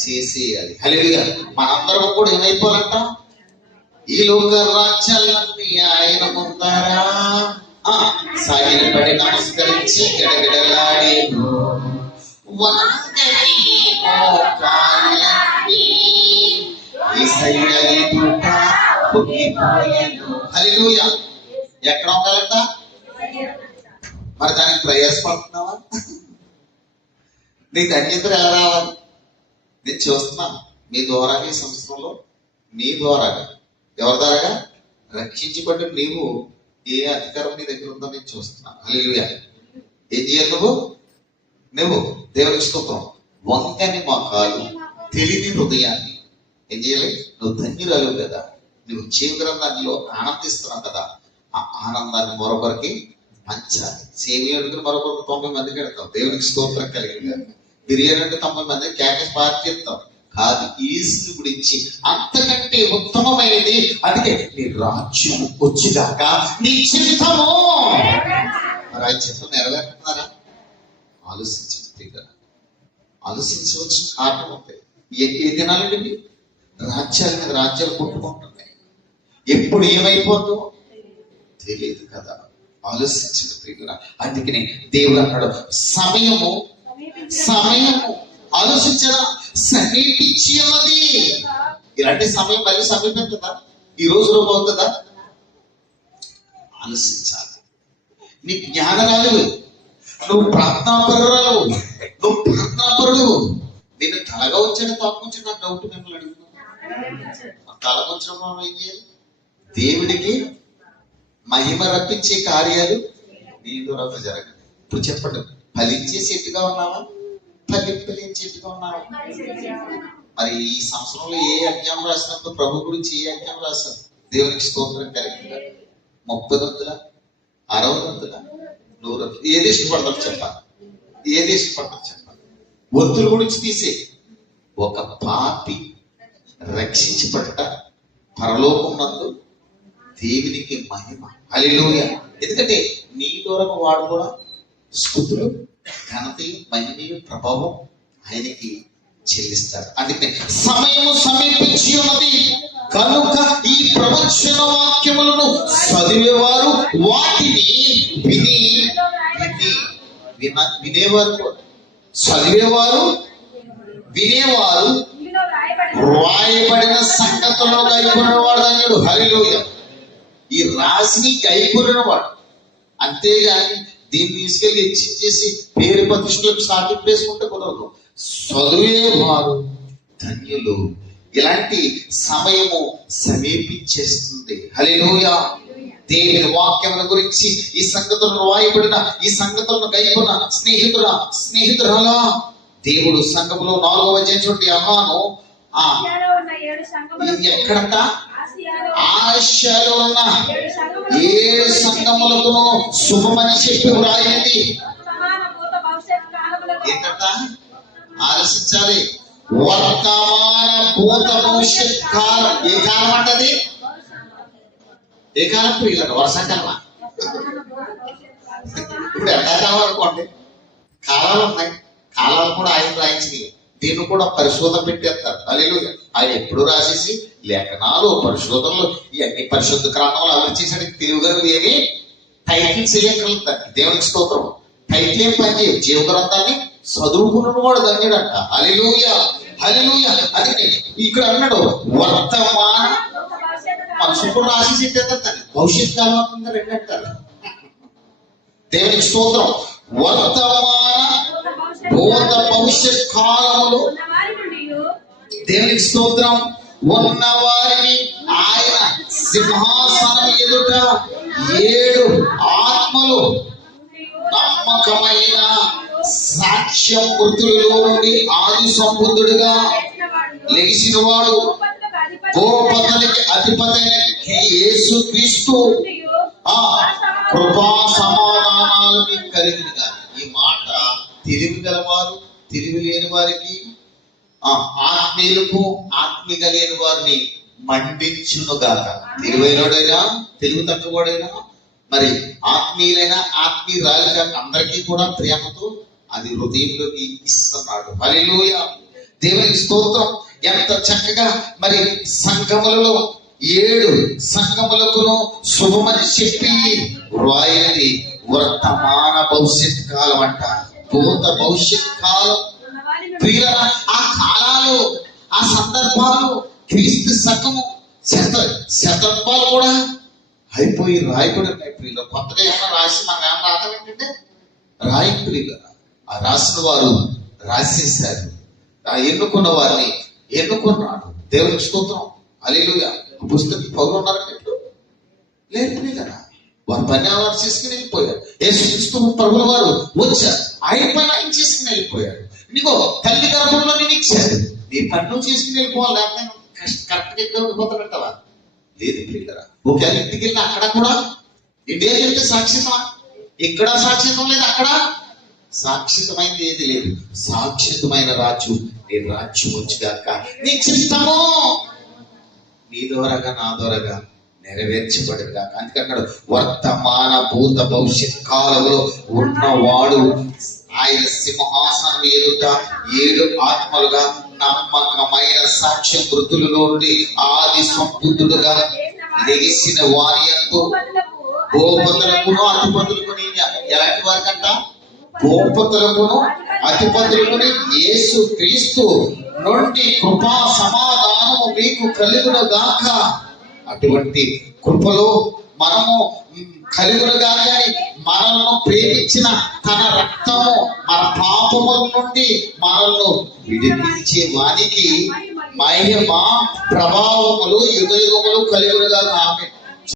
చేసేయాలి. హల్లెలూయా. మనందరం కూడా ఏమైపోవాలంట? ఈ లోక రాజ్యాలన్నీ ఆయన ముందరా సాగిలపడి నమస్కరించి గడగడలాడేను. హల్లెలూయా. ఎక్కడ ఉండాలంట? మరి దానికి ప్రయాసపడుతున్నావా? నీ ధన్యత ఎలా రావాలి? నేను చూస్తున్నాను మీ ద్వారాగా, ఈ సంవత్సరంలో నీ ద్వారాగా, ఎవరి ద్వారాగా రక్షించబడ్డ నీవు ఏ అధికారం నీ దగ్గర ఉందో నేను చూస్తున్నాను. హల్లెలూయా. ఏం చేయాలి నువ్వు? దేవునికి స్తోత్రం. వంకని మొఖాలు, తెలియని హృదయాన్ని ఏం చేయాలి? నువ్వు ధన్యురాలు కదా, నువ్వు జీవగ్రంథాల్లో ఆనందిస్తున్నావు కదా, ఆ ఆనందాన్ని మరొకరికి పంచాలి. సేమియా అడుగుని మరొకరికి 90 మందికి పెడతాం. దేవునికి స్తోత్రం కలిగింది. బిర్యానీ అంటే 90 మంది క్యాకెట్ పార్టీ చెప్తాం కాదు. ఈస్ని గురించి అంతకంటే ఉత్తమమైనది అందుకే నీ రాజ్యం వచ్చిదాకా నీ చిత్తము. మరి ఆ చిత్తం నెరవేరుతున్నారా? ఆలోచించండి. ఆలోచించవలసిన కారణం ఉంటాయి. ఏ దినాలండి రాజ్యాల మీద రాజ్యాలు కొట్టుకుంటున్నాయి. ఎప్పుడు ఏమైపోతుందో తెలియదు కదా. ఆలోచించండి ప్రియులారా. అందుకనే దేవుడు అన్నాడు సమయము ఆలోచించరా సమీపించి ఉన్నది. ఇలాంటి సమయం మళ్ళీ సమీపం కదా, ఈ రోజు రూపు అవుతుందా? ఆలోచించాలి. నీ జ్ఞానరాలు, నువ్వు ప్రార్థనాపరురాలు, నువ్వు ప్రార్థనాపరుడు. నేను తలగా వచ్చాను తాకుంచి నాకు డౌట్ మిమ్మల్ని అడుగుతున్నాను. తలకొంచడం ఏం చేయాలి? దేవుడికి మహిమ రప్పించే కార్యాలు నీ ద్వారా జరగదు. ఇప్పుడు చెప్పండి, ఫలించే చెట్టుగా ఉన్నావా? ఫలించే చెట్టుగా ఉన్నావా? మరి ఈ సంవత్సరంలో ఏ యజ్ఞం రాసినప్పుడు ప్రభు గురించి ఏ యజ్ఞం రాశారు? దేవునికి స్తోత్రం కలిగిందా? 30 వంతుల 60 వంతుల 100? ఏది ఇష్టపడతారు చెప్పాలి? ఏది ఇష్టపడతారు చెప్పాలి? వంతుల గురించి తీసే ఒక పాపి రక్షించబడ్డ పరలోకం నందు దేవునికి మహిమ. హల్లెలూయా. ఎందుకంటే నీ ద్వారా వాడు కూడా స్తుతులు, ఘనత, మహిమ, ప్రభావం ఆయనకి చెల్లిస్తాడు. అందుకని సమయము సమీపించి ఉన్నది కనుక ఈ ప్రవచన వాక్యములను చదివేవారు వాటిని వినేవారు, చదివేవారు, వినేవారు, రాయబడిన సంగతులను కైకొనేవాడు ధన్యుడు. హల్లెలూయా. ఈ రాశిని కైకొనేవాడు. అంతేగాని దీన్ని తీసుకెళ్ళి హెచ్చించేసి పేరు ప్రతిష్టలకు సాటింపు వేసుకుంటే కుదరదు. చదివేవారు ధన్యులు. ఇలాంటి సమయము సమీపించేస్తుంది. హల్లెలూయా. దేవుని వాక్యముల గురించి ఈ సంగతులను రాయబడిన, ఈ సంగతులను కైకొన్న స్నేహితురాలా, దేవుడు సంఘములో 4వ అధ్యాయం చూడండి. అహాను ఎక్కడంట? ఆసియాలో ఉన్న 7 సంఘములకు శుభమని చెప్పి వ్రాయింది. ఏంటంట? ఆలోచించాలి. వర్తమాన భూత భవిష్యత్ కాలం. ఏ కాలం అంటది? ఏ కాలం ప్రియులకు? వర్షాకాలమా? ఇప్పుడు ఎండాకాలం అనుకోండి, కాలాలు ఉన్నాయి. కాలాలు కూడా ఆయన రాయించినాయి. దీన్ని కూడా పరిశోధన పెట్టేస్తారు. హల్లెలూయా. ఆయన ఎప్పుడు రాసేసి లేఖనాలు, పరిశోధనలు, ఇవన్నీ పరిశుద్ధ గ్రంథంలో అమలు చేసేటికి తెలుగుగా ఏమి టైటిల్స్ వేయగలుగుతారు. దేవునికి స్తోత్రం. టైటిల్ ఏం పని చేయవు. జీవ గ్రంథాన్ని చదువుకున్న వాడు ధన్యుడంట. హల్లెలూయా. హల్లెలూయా. అందుకే ఇక్కడ అన్నాడు వర్తమాన, మనుషులు కూడా రాసేసి పెట్టేస్తారు. భవిష్యత్ కాలం రెండు అంటారు. దేవునికి స్తోత్రం. వర్తమాన భూత భవిష్యత్ కాలములు దేవునికి స్తోత్రం ఉన్న వారిని ఆయన సింహాసనం ఎదుట 7 ఆత్మలు నమ్మకమైన సాక్ష్యం మృతులలో నుండి ఆది సంబుద్ధుడిగా లెగిసిన వాడు గోపతులకి అధిపతైన యేసుక్రీస్తు కృపా సమాధానాలు మీకు కలిగినగా. ఈ మాట తెలివి గలవారు, తెలివి లేని వారికి, ఆత్మీయులకు, ఆత్మీయ లేని వారిని మండించునుగాక. తెలివైనడైనా, తెలివి తక్కువడైనా, మరి ఆత్మీయులైనా, ఆత్మీయురాలిగా అందరికీ కూడా ప్రేమతో అది హృదయంలోకి ఇస్తున్నాడు. హల్లెలూయా. దేవునికి స్తోత్రం. ఎంత చక్కగా మరి సంఘములలో 7 సంఘములకును శుభమని చెప్పి రాయని వర్తమాన భవిష్యత్ కాలం అంట. భూత భవిష్యత్ కాలం ప్రియులారా, ఆ కాలాలు, ఆ సందర్భాలు, క్రీస్తు శకము శతాబ్దాలు కూడా అయిపోయి రాయబడి ఉన్నాయి ప్రియులు. కొత్తగా ఏమన్నా రాసి మనం ఏమన్నా రావటం ఏంటంటే రాయి ప్రియులారా. ఆ రాసిన వారు రాసేశారు. ఆ ఎన్నుకున్న వారిని ఎన్నుకున్నాడు. దేవునికి స్తోత్రం. హల్లెలూయా. పుస్తకం పౌరులు ఉన్నారంటే ఇప్పుడు లేదు ప్రియులారా. వారు పని వారు చేసుకుని వెళ్ళిపోయారు. యేసుక్రీస్తు ప్రభువుల వారు వచ్చారు, ఆయన పని ఆయన చేసుకుని వెళ్ళిపోయాడు. నీకో తల్లి గర్భంలో నేను ఇచ్చాడు, నీ పన్ను చేసుకుని వెళ్ళిపోవాలి. లేకపోతే కరెక్ట్గా ఎక్కడ ఉండిపోతాడంటావా? లేదు ప్రియులారా. ఒకవేళ ఇంటికి వెళ్ళిన అక్కడ కూడా ఇండియా చెప్తే సాక్షితం, ఇక్కడ సాక్షితం లేదు, అక్కడ సాక్షితమైనది ఏది లేదు. సాక్షితమైన రాజు నీ రాజ్యం వచ్చుగాక, నీ చిత్తము నీ ద్వారాగా నా ద్వారాగా నెరవేర్చబడదు కాక. అందుకన్నాడు వర్తమాన భూత భవిష్యత్ కాలంలో ఉన్నవాడు ఆయన సింహాసనం ఎదుట 7 ఆత్మలుగా నమ్మకమైన సాక్ష్య మృతులలో నుండి ఆది సంబుద్ధుడుగా లెగిసిన వారి యందు గోపతులకును అధిపతులకుని, ఎలాంటి వారికంట? గోపతులకును అధిపతులకుని యేసు క్రీస్తు నుండి కృపా సమాధానము మీకు కలుగును గాక. అటువంటి కృపలో మనము కలుగునుగాక. మనల్ని ప్రేమించిన తన రక్తము మన పాపముల నుండి మనల్ని విడిపించే వానికి మహిమ ప్రభావములు యుగయుగములు కలుగునుగాక. ఆమేన్.